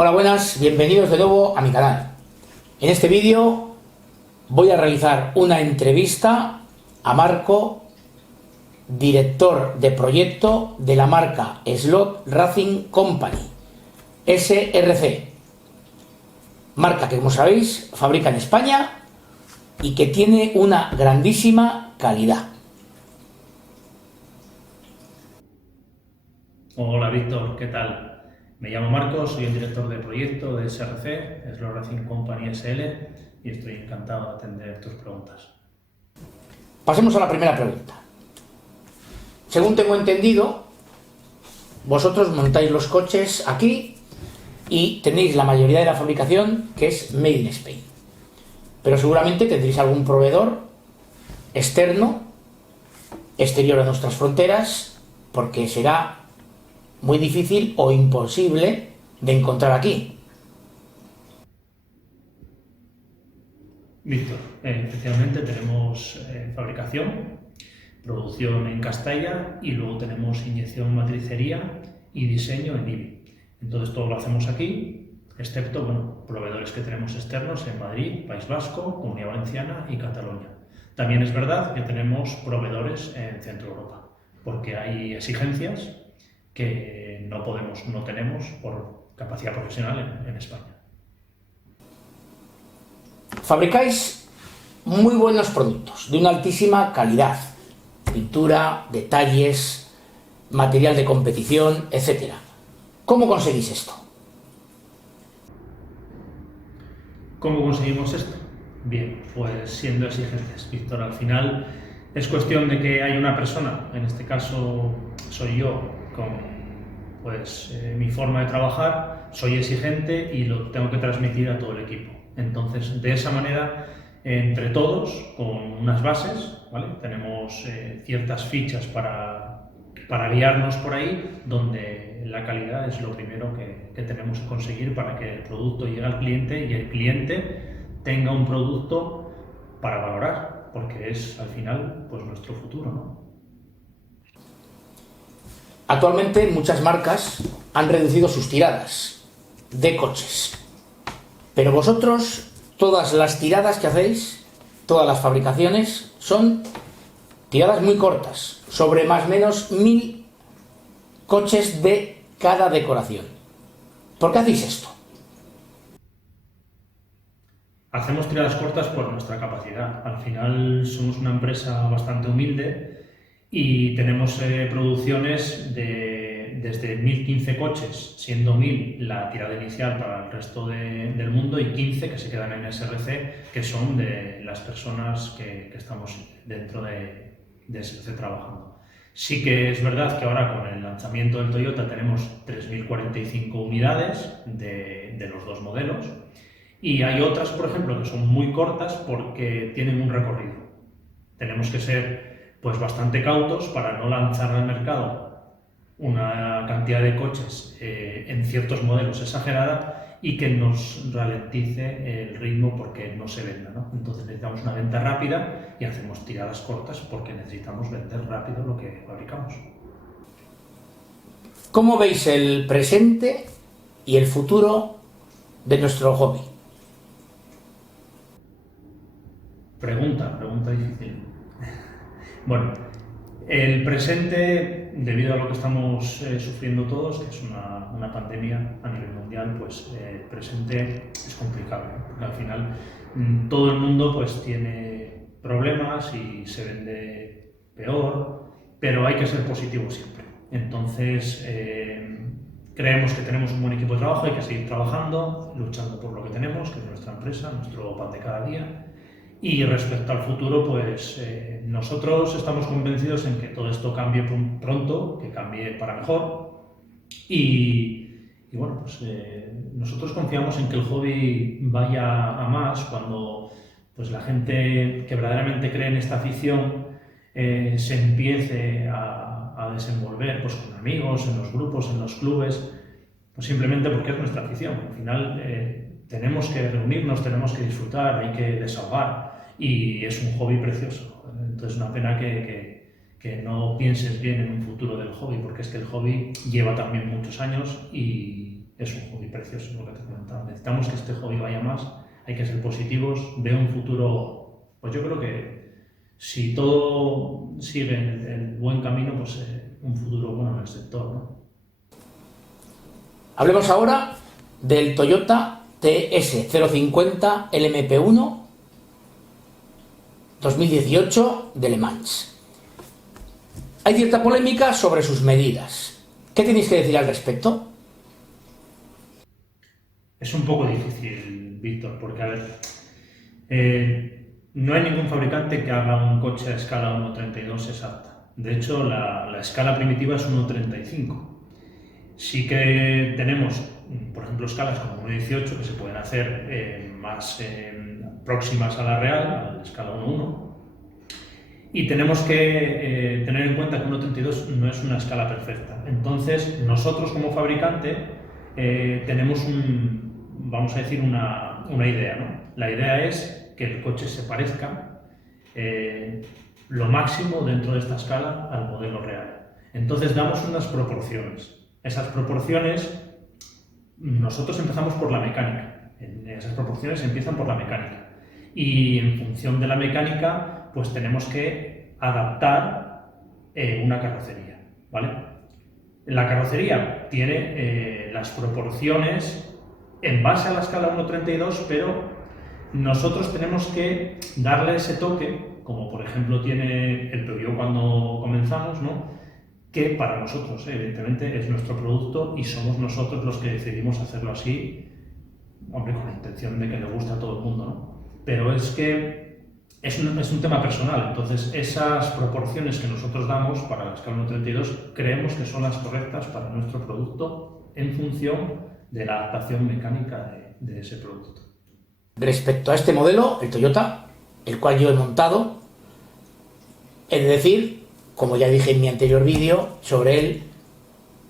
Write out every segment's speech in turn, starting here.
Hola, buenas, bienvenidos de nuevo a mi canal. En este vídeo voy a realizar una entrevista a Marco, director de proyecto de la marca Slot Racing Company, SRC, marca que, como sabéis, fabrica en España y que tiene una grandísima calidad. Hola Víctor, ¿qué tal? Me llamo Marcos, soy el director de proyecto de SRC, Slot Racing Company SL, y estoy encantado de atender tus preguntas. Pasemos a la primera pregunta. Según tengo entendido, vosotros montáis los coches aquí y tenéis la mayoría de la fabricación que es Made in Spain. Pero seguramente tendréis algún proveedor externo, exterior a nuestras fronteras, porque será muy difícil o imposible de encontrar aquí. Víctor, especialmente tenemos fabricación, producción en Castalla y luego tenemos inyección, matricería y diseño en IBI. Entonces todo lo hacemos aquí, excepto proveedores que tenemos externos en Madrid, País Vasco, Comunidad Valenciana y Cataluña. También es verdad que tenemos proveedores en Centro Europa, porque hay exigencias que no tenemos por capacidad profesional en España. Fabricáis muy buenos productos, de una altísima calidad, pintura, detalles, material de competición, etc. ¿Cómo conseguís esto? ¿Cómo conseguimos esto? Bien, pues siendo exigentes, Víctor. Al final es cuestión de que hay una persona, en este caso soy yo, con mi forma de trabajar, soy exigente y lo tengo que transmitir a todo el equipo. Entonces, de esa manera, entre todos, con unas bases, ¿vale? Tenemos ciertas fichas para guiarnos por ahí, donde la calidad es lo primero que tenemos que conseguir para que el producto llegue al cliente y el cliente tenga un producto para valorar, porque es al final pues nuestro futuro, ¿no? Actualmente muchas marcas han reducido sus tiradas de coches, pero vosotros, todas las tiradas que hacéis, todas las fabricaciones, son tiradas muy cortas, sobre más o menos 1000 coches de cada decoración. ¿Por qué hacéis esto? Hacemos tiradas cortas por nuestra capacidad. Al final somos una empresa bastante humilde y tenemos producciones desde 1015 coches, siendo 1000 la tirada inicial para el resto del mundo y 15 que se quedan en SRC, que son de las personas que estamos dentro de SRC trabajando. Sí que es verdad que ahora con el lanzamiento del Toyota tenemos 3045 unidades de los dos modelos. Y hay otras, por ejemplo, que son muy cortas porque tienen un recorrido. Tenemos que ser pues bastante cautos para no lanzar al mercado una cantidad de coches en ciertos modelos exagerada y que nos ralentice el ritmo porque no se venda, ¿no? Entonces necesitamos una venta rápida y hacemos tiradas cortas porque necesitamos vender rápido lo que fabricamos. ¿Cómo veis el presente y el futuro de nuestro hobby? Pregunta difícil. Bueno, el presente, debido a lo que estamos sufriendo todos, que es una pandemia a nivel mundial, pues el presente es complicado, ¿no? Porque al final todo el mundo pues tiene problemas y se vende peor, pero hay que ser positivo siempre. Entonces, creemos que tenemos un buen equipo de trabajo, hay que seguir trabajando, luchando por lo que tenemos, que es nuestra empresa, nuestro pan de cada día. Y respecto al futuro, pues nosotros estamos convencidos en que todo esto cambie pronto, que cambie para mejor. Y bueno, pues nosotros confiamos en que el hobby vaya a más cuando pues la gente que verdaderamente cree en esta afición se empiece a desenvolver pues, con amigos, en los grupos, en los clubes, pues simplemente porque es nuestra afición. Al final tenemos que reunirnos, tenemos que disfrutar, hay que desahogar y es un hobby precioso. Entonces es una pena que no pienses bien en un futuro del hobby, porque es que el hobby lleva también muchos años y es un hobby precioso, lo que te comentaba. Necesitamos que este hobby vaya más, hay que ser positivos, veo un futuro, pues yo creo que si todo sigue el buen camino, pues un futuro bueno en el sector, ¿no? Hablemos ahora del Toyota TS050 LMP1 2018 de Le Mans. Hay cierta polémica sobre sus medidas. ¿Qué tenéis que decir al respecto? Es un poco difícil, Víctor, porque, a ver, no hay ningún fabricante que haga un coche a escala 1.32 exacta. De hecho, la escala primitiva es 1.35. Sí que tenemos, por ejemplo, escalas como 1.18 que se pueden hacer más próximas a la real, a la escala 1.1. Y tenemos que tener en cuenta que 1.32 no es una escala perfecta. Entonces, nosotros como fabricante tenemos vamos a decir, una idea, ¿no? La idea es que el coche se parezca lo máximo dentro de esta escala al modelo real. Entonces damos unas proporciones. Esas proporciones, nosotros empezamos por la mecánica. Esas proporciones empiezan por la mecánica. Y en función de la mecánica, pues tenemos que adaptar una carrocería, ¿vale? La carrocería tiene las proporciones en base a la escala 1.32, pero nosotros tenemos que darle ese toque, como por ejemplo tiene el Peugeot cuando comenzamos, ¿no? Que para nosotros, evidentemente, es nuestro producto y somos nosotros los que decidimos hacerlo así, hombre, con la intención de que le guste a todo el mundo, ¿no? Pero es que es un tema personal, entonces esas proporciones que nosotros damos para la escala 1.32 creemos que son las correctas para nuestro producto en función de la adaptación mecánica de ese producto. Respecto a este modelo, el Toyota, el cual yo he montado, he de decir, como ya dije en mi anterior vídeo sobre él,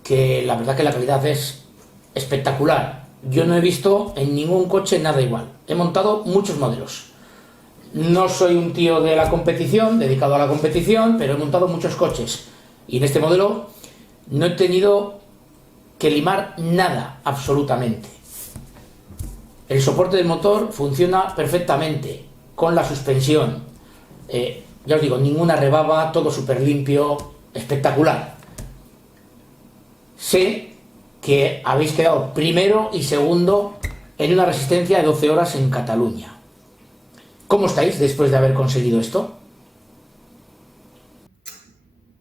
que la verdad que la calidad es espectacular. Yo no he visto en ningún coche nada igual. He montado muchos modelos. No soy un tío de la competición, dedicado a la competición, pero he montado muchos coches. Y en este modelo no he tenido que limar nada, absolutamente. El soporte del motor funciona perfectamente, con la suspensión. Ya os digo, ninguna rebaba, todo súper limpio, espectacular. Sé que habéis quedado primero y segundo en una resistencia de 12 horas en Cataluña. ¿Cómo estáis después de haber conseguido esto?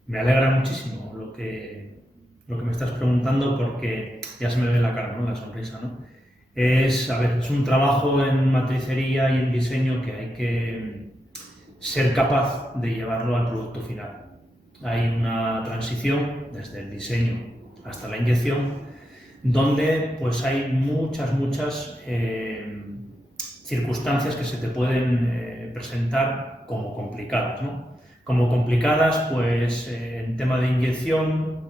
Me alegra muchísimo lo que me estás preguntando, porque ya se me ve en la cara, ¿no? La sonrisa, ¿no? A ver, es un trabajo en matricería y en diseño que hay que ser capaz de llevarlo al producto final. Hay una transición desde el diseño hasta la inyección, donde pues hay muchas circunstancias que se te pueden presentar como complicadas, ¿no? Como complicadas, pues en tema de inyección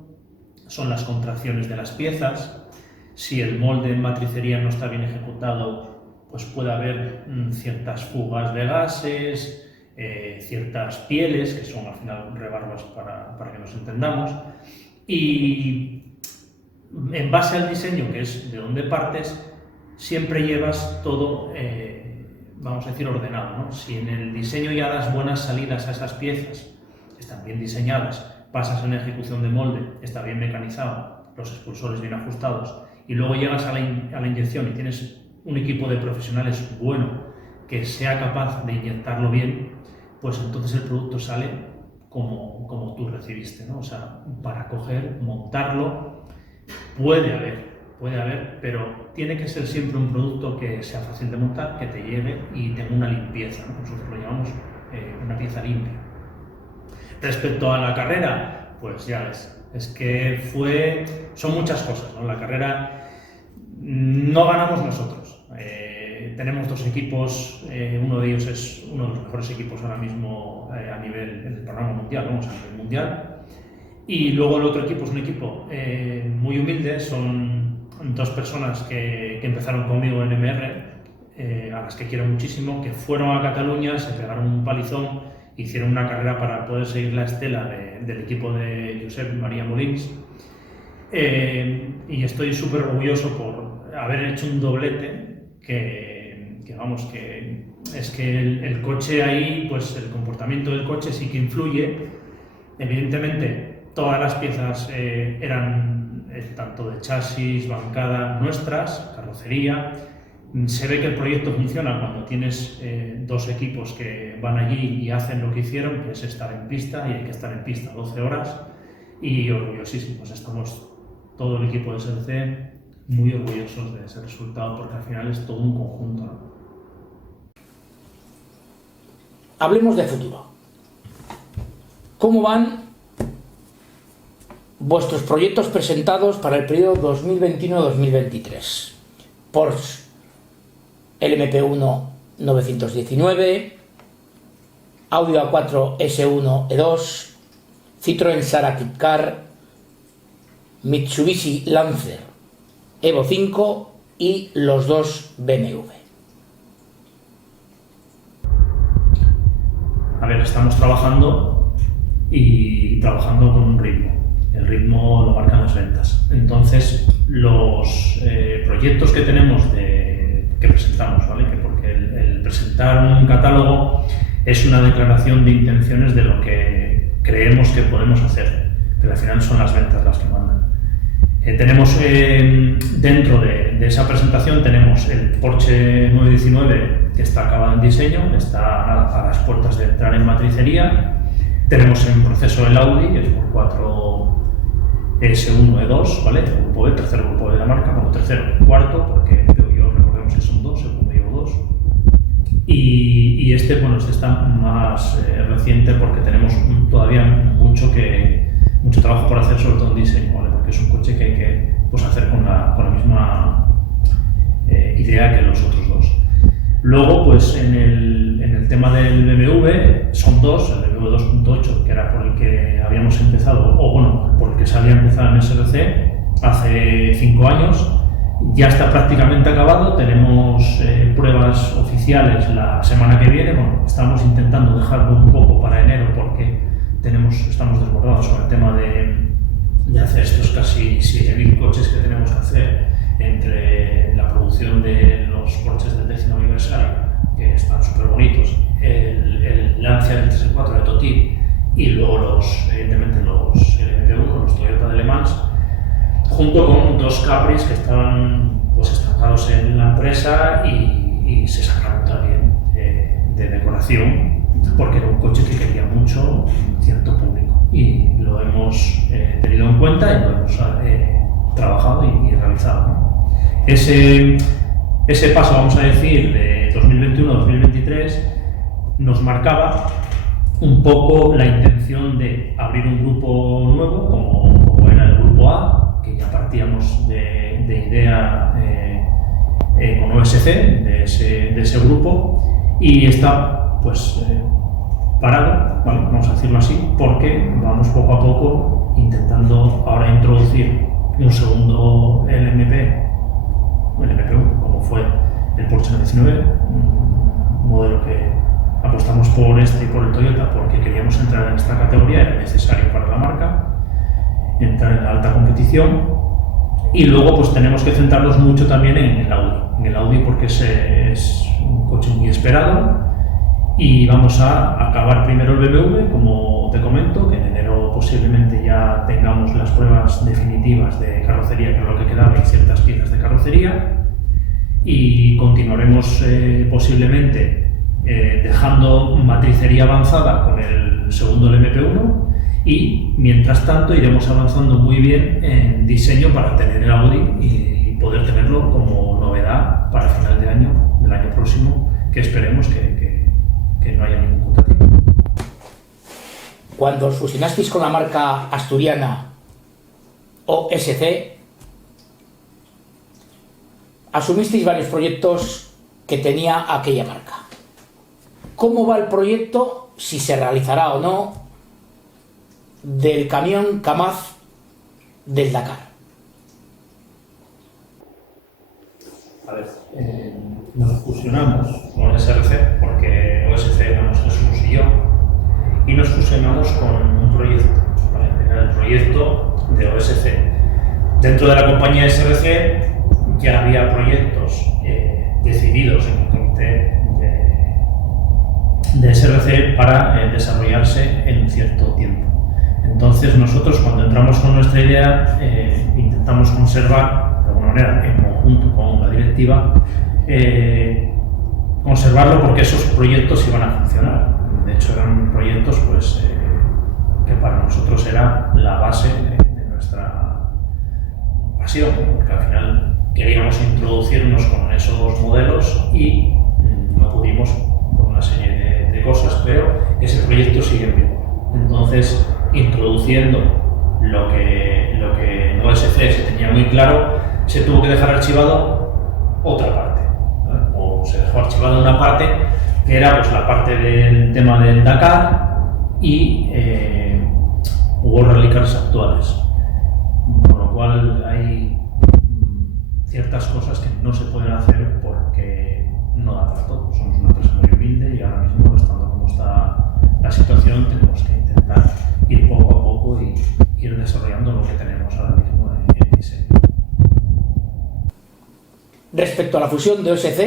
son las contracciones de las piezas. Si el molde en matricería no está bien ejecutado, pues puede haber ciertas fugas de gases, ciertas pieles, que son al final rebarbas para que nos entendamos, y en base al diseño, que es de donde partes, siempre llevas todo, vamos a decir, ordenado, ¿no? Si en el diseño ya das buenas salidas a esas piezas, están bien diseñadas, pasas en ejecución de molde, está bien mecanizado, los expulsores bien ajustados, y luego llegas a la inyección y tienes un equipo de profesionales bueno que sea capaz de inyectarlo bien, pues entonces el producto sale como tú recibiste, ¿no? O sea, para coger, montarlo, puede haber, pero tiene que ser siempre un producto que sea fácil de montar, que te llegue y tenga una limpieza, ¿no? Nosotros lo llamamos una pieza limpia. Respecto a la carrera, pues ya ves, es que son muchas cosas, ¿no? La carrera no ganamos nosotros. Tenemos dos equipos, uno de ellos es uno de los mejores equipos ahora mismo a nivel en el programa mundial, vamos a nivel mundial. Y luego el otro equipo es un equipo muy humilde, son dos personas que empezaron conmigo en MR, a las que quiero muchísimo, que fueron a Cataluña, se pegaron un palizón, hicieron una carrera para poder seguir la estela del equipo de Josep María Molins. Y estoy súper orgulloso por haber hecho un doblete que vamos, que es que el coche ahí, pues el comportamiento del coche sí que influye. Evidentemente, todas las piezas eran tanto de chasis, bancada nuestras, carrocería. Se ve que el proyecto funciona cuando tienes dos equipos que van allí y hacen lo que hicieron, que es estar en pista, y hay que estar en pista 12 horas. Y orgullosísimos, estamos todo el equipo de SLC muy orgullosos de ese resultado, porque al final es todo un conjunto, ¿no? Hablemos de futuro. ¿Cómo van vuestros proyectos presentados para el periodo 2021-2023? Porsche LMP1 919, Audi A4 S1 E2, Citroën Sara Kit-Car, Mitsubishi Lancer Evo 5 y los dos BMW. A ver, estamos trabajando y trabajando con un ritmo. El ritmo lo marcan las ventas. Entonces, los proyectos que tenemos que presentamos, ¿vale? Porque el presentar un catálogo es una declaración de intenciones de lo que creemos que podemos hacer, pero al final son las ventas las que mandan. Tenemos dentro de esa presentación tenemos el Porsche 919 que está acabado en diseño, está a las puertas de entrar en matricería. Tenemos en proceso el Audi, el 4 S1 E2, ¿vale? El grupo E, tercer grupo de la marca, bueno, tercero, cuarto, porque yo recordemos que son dos, según me llevo dos. Y este, bueno, este está más reciente porque tenemos todavía mucho trabajo por hacer, sobre todo en diseño, ¿vale? Porque es un coche que hay que pues, hacer con la misma idea que los otros dos. Luego, pues en el tema del BMW, son dos, el BMW 2.8, que era por el que habíamos empezado, o bueno, por el que se había empezado en SLC hace 5 años. Ya está prácticamente acabado, tenemos pruebas oficiales la semana que viene. Bueno, estamos intentando dejarlo un poco para enero porque estamos desbordados con el tema de hacer estos casi 7.000 coches que tenemos que hacer entre la producción de los Porsches del 10º aniversario, que están súper bonitos, el Lancia del 3.4 de Toti y luego evidentemente los LMP1, los Toyota de Le Mans, junto con dos Capris que estaban pues estancados en la empresa y se sacaron también de decoración porque era un coche que quería mucho un cierto público y lo hemos tenido en cuenta y lo hemos trabajado y realizado, ¿no? Ese paso, vamos a decir, de 2021 a 2023 nos marcaba un poco la intención de abrir un grupo nuevo como era el grupo A, que ya partíamos de idea con OSC, de ese grupo, y está pues parado, ¿vale? Vamos a decirlo así, porque vamos poco a poco intentando ahora introducir un segundo LMP1, como fue el Porsche 919, un modelo que apostamos por este y por el Toyota porque queríamos entrar en esta categoría, era necesario para la marca, entrar en la alta competición. Y luego pues tenemos que centrarnos mucho también en el Audi porque es un coche muy esperado y vamos a acabar primero el BMW, como te comento, que en enero posiblemente ya tengamos las pruebas definitivas de carrocería, que es lo que quedaba, y ciertas piezas de carrocería, y continuaremos posiblemente dejando matricería avanzada con el segundo LMP1 y mientras tanto iremos avanzando muy bien en diseño para tener el Audi y poder tenerlo como novedad para final de año, del año próximo, que esperemos que no haya ningún contratiempo. Cuando os fusionasteis con la marca asturiana OSC, asumisteis varios proyectos que tenía aquella marca. ¿Cómo va el proyecto, si se realizará o no, del camión Kamaz del Dakar? A ver, nos fusionamos con SRC porque OSC éramos Jesús y yo, y nos fusionamos con un proyecto, ¿vale? Era el proyecto de OSC. Dentro de la compañía SRC ya había proyectos decididos en el comité de SRC para desarrollarse en un cierto tiempo. Entonces nosotros, cuando entramos con nuestra idea, intentamos conservar, de alguna manera, en conjunto con la directiva, conservarlo porque esos proyectos iban a funcionar. De hecho, eran proyectos pues, que para nosotros era la base de nuestra pasión, porque al final queríamos introducirnos con esos modelos y no pudimos por una serie de cosas, pero ese proyecto sigue en vigor. Entonces, introduciendo lo que en OSC se tenía muy claro, se tuvo que dejar archivado otra parte, ¿vale? O se dejó archivada una parte que era pues, la parte del tema del Dakar y World Rally Cars actuales, con lo cual hay ciertas cosas que no se pueden hacer porque no da para todo. Somos una empresa muy humilde y ahora mismo, estando como está la situación, tenemos que intentar ir poco a poco y ir desarrollando lo que tenemos ahora mismo en diseño. Respecto a la fusión de OSC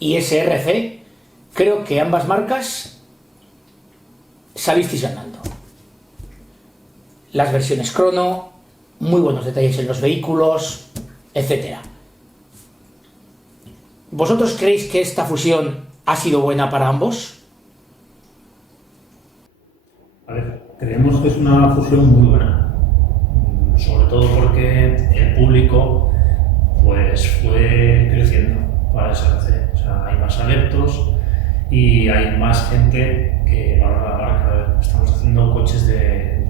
y SRC, creo que ambas marcas salisteis ganando. Las versiones crono, muy buenos detalles en los vehículos, etc. ¿Vosotros creéis que esta fusión ha sido buena para ambos? A ver, creemos que es una fusión muy buena, sobre todo porque el público pues fue creciendo para SRC. O sea, hay más adeptos y hay más gente que valora la marca. Estamos haciendo coches de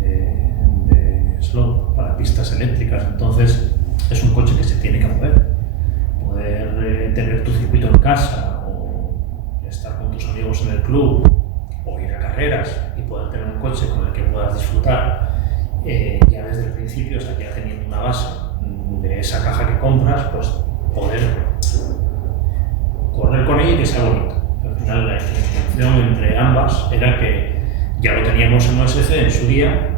slot para pistas eléctricas, entonces es un coche que se tiene que mover. Poder tener tu circuito en casa o estar con tus amigos en el club o ir a carreras y poder tener un coche con el que puedas disfrutar ya desde el principio hasta que ya teniendo una base de esa caja que compras, pues poder correr con ella y que sea bonito. Al final la intención entre ambas era que ya lo teníamos en OSC en su día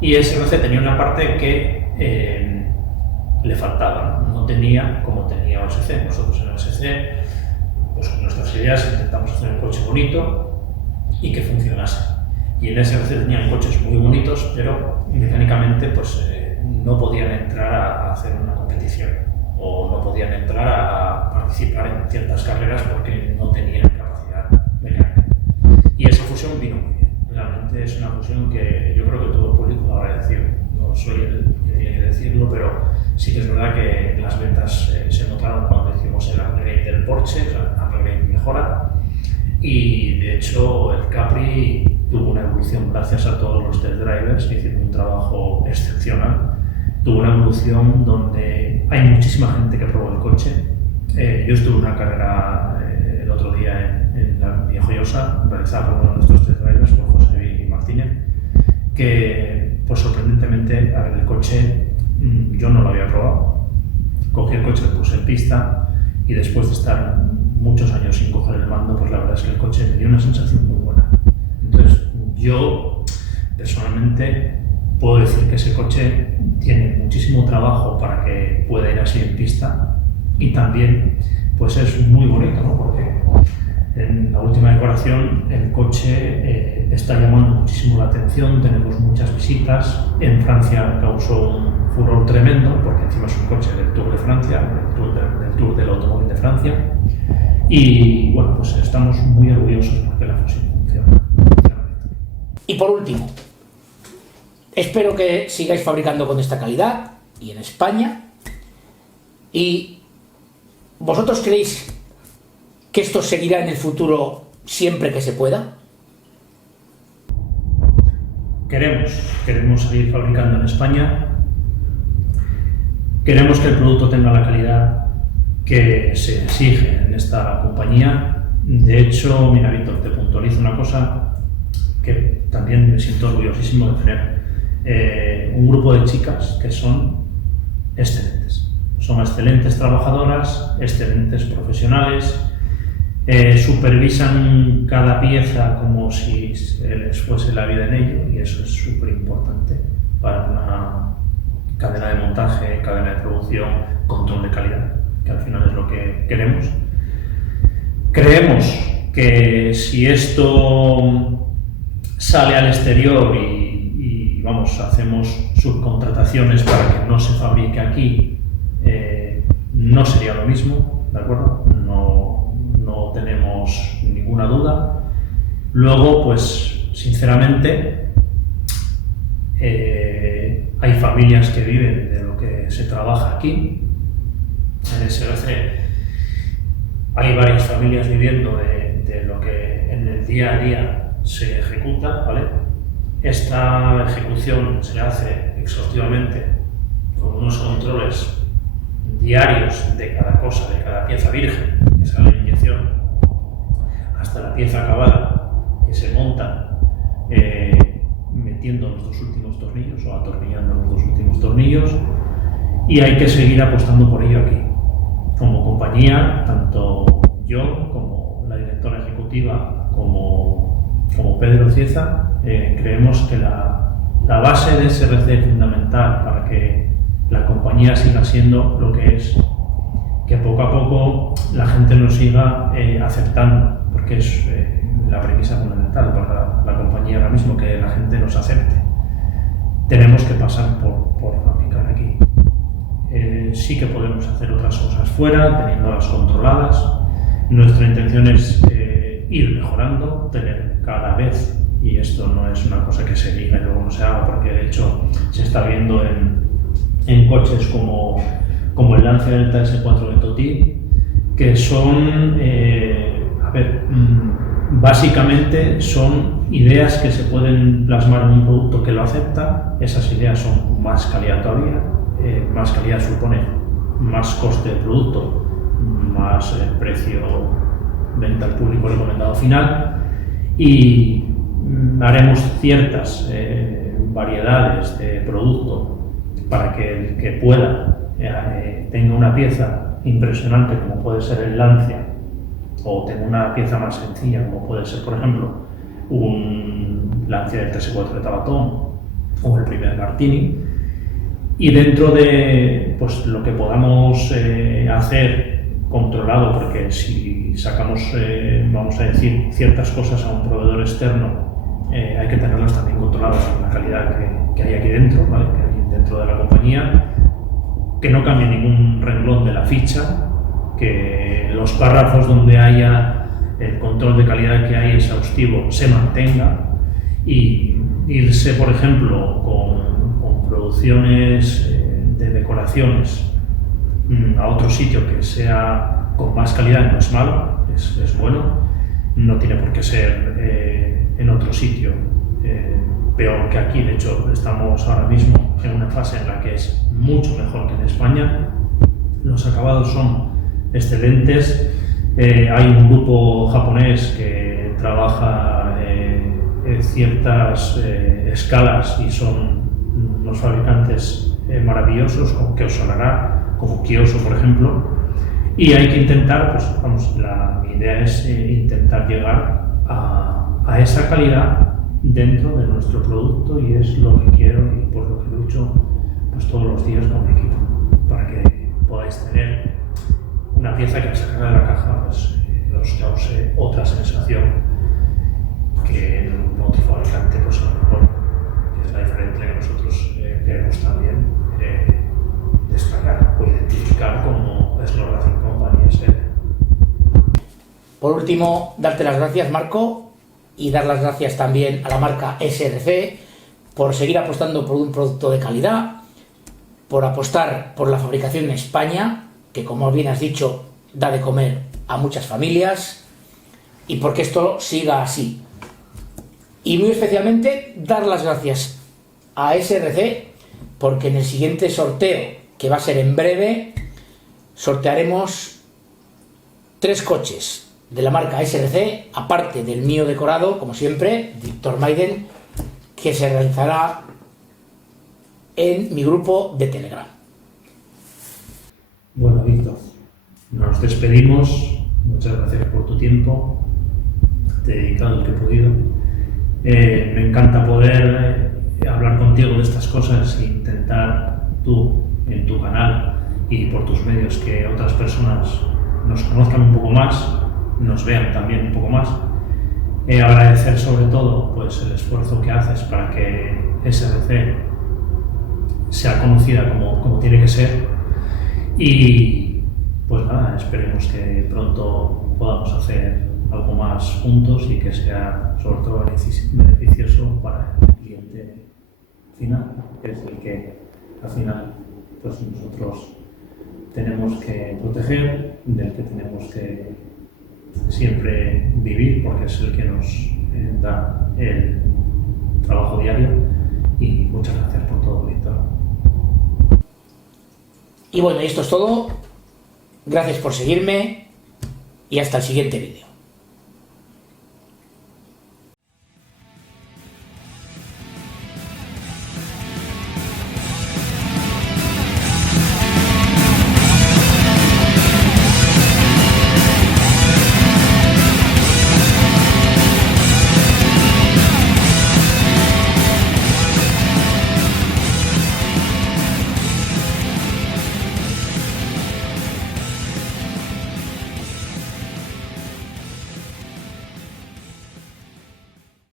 y SRC tenía una parte que le faltaba, no tenía como tenía OSC. Nosotros en OSC, pues con nuestras ideas intentamos hacer un coche bonito y que funcionase. Y en SRC tenían coches muy bonitos, pero mecánicamente pues, no podían entrar a hacer una competición o no podían entrar a participar en ciertas carreras porque no tenían capacidad mecánica. Y esa fusión vino muy bien. Realmente es una fusión que yo creo que todo el público lo agradeció. No soy el que tiene que decirlo, pero sí que es verdad que las ventas se notaron cuando hicimos el upgrade del Porsche, el upgrade mejora. Y de hecho el Capri tuvo una evolución gracias a todos los test drivers que hicieron un trabajo excepcional. Tuvo una evolución donde hay muchísima gente que probó el coche. Yo estuve en una carrera el otro día en la Viejoyosa, realizada por uno de nuestros test drivers, por José Martínez, que pues sorprendentemente, a ver, el coche yo no lo había probado. Cogí el coche, lo puse en pista y después de estar muchos años sin coger el mando, pues la verdad es que el coche me dio una sensación muy buena. Entonces, yo personalmente puedo decir que ese coche tiene muchísimo trabajo para que pueda ir así en pista y también pues es muy bonito, ¿no? Porque en la última decoración el coche está llamando muchísimo la atención, tenemos muchas visitas. En Francia causó un furor tremendo porque encima es un coche del Tour de Francia, del Tour del Automóvil de Francia. Y bueno, pues estamos muy orgullosos porque la fusión funciona. Y por último, espero que sigáis fabricando con esta calidad y en España. ¿Y vosotros creéis que esto seguirá en el futuro siempre que se pueda? Queremos seguir fabricando en España. Queremos que el producto tenga la calidad que se exige en esta compañía. De hecho, mira, Víctor, te puntualizo una cosa que también me siento orgullosísimo de tener. Un grupo de chicas que son excelentes. Son excelentes trabajadoras, excelentes profesionales, supervisan cada pieza como si les fuese la vida en ello, y eso es súper importante para una cadena de montaje, cadena de producción, control de calidad, que al final es lo que queremos. Creemos que si esto sale al exterior y vamos, hacemos subcontrataciones para que no se fabrique aquí, no sería lo mismo, ¿de acuerdo? No tenemos ninguna duda. Luego, pues, sinceramente, hay familias que viven de lo que se trabaja aquí. En SRC hay varias familias viviendo de lo que en el día a día se ejecuta, ¿vale? Esta ejecución se hace exhaustivamente con unos controles diarios de cada cosa, de cada pieza virgen, que sale la inyección, hasta la pieza acabada, que se monta metiendo los dos últimos tornillos o atornillando los dos últimos tornillos, y hay que seguir apostando por ello aquí. Como compañía, tanto yo como la directora ejecutiva como Pedro Cieza, creemos que la base de SRC fundamental para que la compañía siga siendo lo que es, que poco a poco la gente nos siga aceptando, porque es la premisa fundamental para la compañía ahora mismo, que la gente nos acepte. Tenemos que pasar por fabricar aquí. Sí que podemos hacer otras cosas fuera, teniéndolas controladas. Nuestra intención es ir mejorando, tener cada vez, y esto no es una cosa que se diga y luego no se haga, porque de hecho se está viendo en coches como el Lancia Delta S4 de Toti, que son, básicamente son ideas que se pueden plasmar en un producto que lo acepta. Esas ideas son más calidad todavía, más calidad supone más coste de producto, más precio venta al público recomendado final, y haremos ciertas variedades de producto para que el que pueda tenga una pieza impresionante como puede ser el Lancia, o tenga una pieza más sencilla como puede ser, por ejemplo, un Lancia del 3/4 de Tabatón o el primer Martini. Y dentro de pues, lo que podamos hacer controlado, porque si sacamos, vamos a decir, ciertas cosas a un proveedor externo, hay que tenerlas también controladas con la calidad que hay aquí dentro, ¿vale? Que hay dentro de la compañía, que no cambie ningún renglón de la ficha, que los párrafos donde haya el control de calidad que hay exhaustivo se mantenga, y irse, por ejemplo, con producciones de decoraciones a otro sitio que sea con más calidad no es malo, es bueno, no tiene por qué ser en otro sitio peor que aquí. De hecho, estamos ahora mismo en una fase en la que es mucho mejor que en España. Los acabados son excelentes. Hay un grupo japonés que trabaja ciertas escalas y son unos fabricantes maravillosos, como que os sonará, como Kioso, por ejemplo, y hay que intentar, pues vamos, mi idea es intentar llegar a esa calidad dentro de nuestro producto, y es lo que quiero y por lo que lucho pues todos los días con mi equipo, para que podáis tener una pieza que al sacarla de la caja pues, os cause otra sensación que en otro fabricante, pues a lo mejor, que es la diferencia que nosotros queremos también destacar o identificar como Snow Racing Company SL. Por último, darte las gracias, Marco, y dar las gracias también a la marca SRC por seguir apostando por un producto de calidad, por apostar por la fabricación en España, que como bien has dicho, da de comer a muchas familias, y porque esto siga así. Y muy especialmente dar las gracias a SRC, porque en el siguiente sorteo, que va a ser en breve, sortearemos 3 coches de la marca SRC, aparte del mío decorado, como siempre, Victor Maiden, que se realizará en mi grupo de Telegram. Bueno, Víctor, nos despedimos. Muchas gracias por tu tiempo. Te he dedicado el que he podido. Me encanta poder hablar contigo de estas cosas e intentar tú en tu canal y por tus medios que otras personas nos conozcan un poco más, nos vean también un poco más. Agradecer sobre todo pues, el esfuerzo que haces para que SRC sea conocida como tiene que ser, y pues nada, esperemos que pronto podamos hacer algo más juntos y que sea sobre todo beneficioso para el cliente final, que es el que al final pues nosotros tenemos que proteger, del que tenemos que siempre vivir, porque es el que nos da el trabajo diario. Y muchas gracias por todo, Víctor. Y bueno, esto es todo. Gracias por seguirme y hasta el siguiente vídeo.